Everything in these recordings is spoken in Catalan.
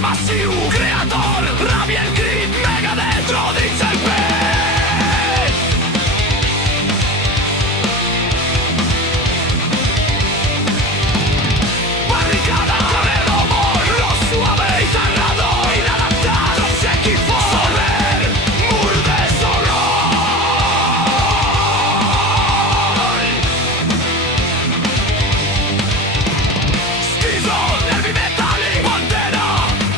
metal massiu, creator, ràbia el crit, mega dentro dins el pet. Barricada, carrer d'amor, lo suave y cerrado, inadaptado, no sé qui fos, soler, mur de Soroll. Schizo, nervi metàl·lic, pantera,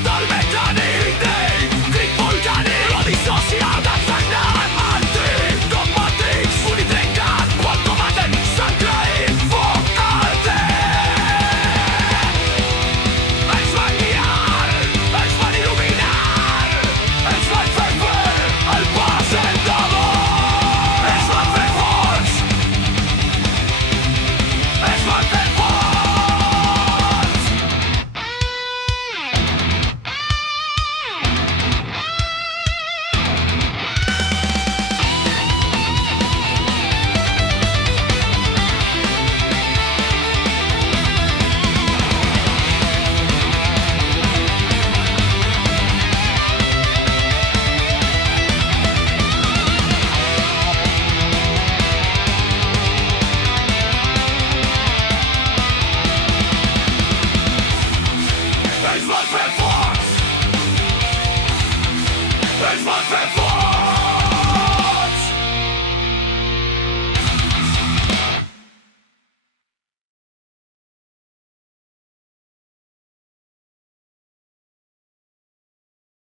del mecànic d'ell, crit volcànic, lo dissociat, sagnat, anticomàtics, unitrencat, quan combaten, s'entraït, foc al temps. Ens van guiar, ens van il·luminar, ens van fer el pas endavant, ens van fer forts, ens van fer forts. Ens van fer forts, ens van fer forts.